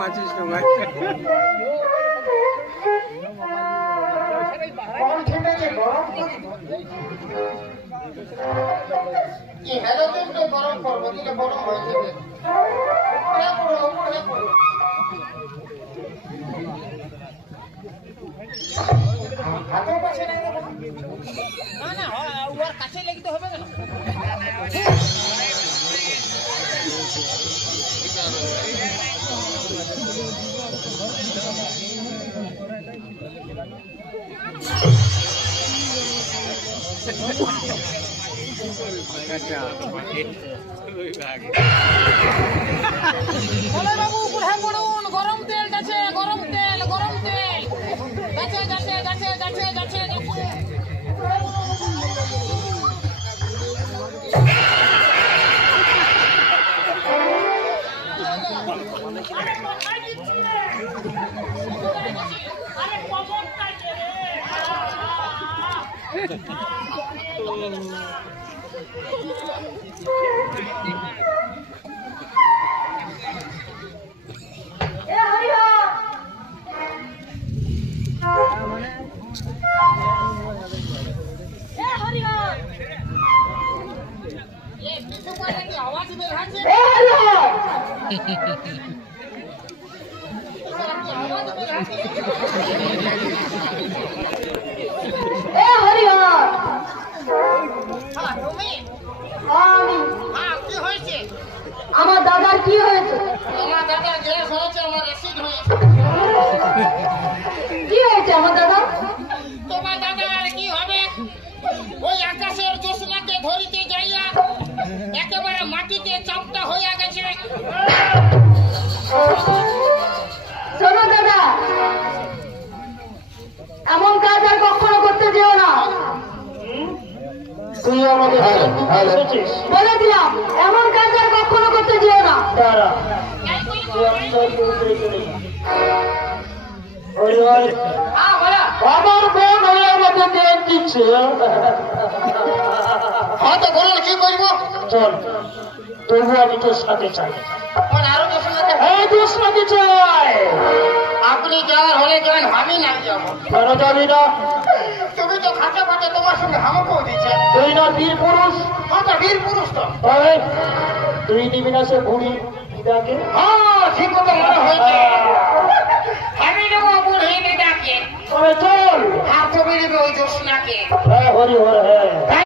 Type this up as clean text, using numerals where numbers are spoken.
মাছিস না ভাই। গরম করবো দিলে গরম হয়ে যাবে। হাতের কাছে না না ওর কাছে লেগে হবে কেন? বাবু কোথায় পড়ুন? গরম তেল গাছে, গরম তেল, গরম তেল গাছে গাছে গাছে গাছে গাছে গাছে। आवाज আমার দাদার কি হয়েছে? আমার দাদার গ্যাস হয়েছে, আমার অ্যাসিড হয়েছে। কি হয়েছে আমার দাদা? তোমার দাদা আর কি হবে? ওই আকাশের জ্যোৎস্নাকে ধরিতে যাইয়া একেবারে মাটিতে চাপটা হইয়া গেছে। শোনো দাদা, এমন কাজ আর কখনো করতে যেও না। তুই আমাকে বলে দিলাম, এমন কাজ আর কখনো করতে যেও না। আমার বোন হয়ে আমাকে দেন দিচ্ছে। হয়তো বলুন কি করবো? চল, তবু আমি তোর সাথে চাই। আরো তোর সাথে চাই। আপনি যাওয়ার হলে যান, আমি নাই যাবো। কেন যাবি না? তুমি তো খাটে খাটে তোমার সঙ্গে আমাকেও দিচ্ছে। তুই না বীর পুরুষ? হয়তো বীর পুরুষ তো। তুই দিবি না সে বুড়ি দিদাকে? হ্যাঁ, ঠিক মতো মনে হয়েছে। আমি নেবো বুড়ি দিদাকে। চল, আর তুমি নেবে ওই জ্যোৎস্নাকে। হ্যাঁ, হরি হর হ্যাঁ।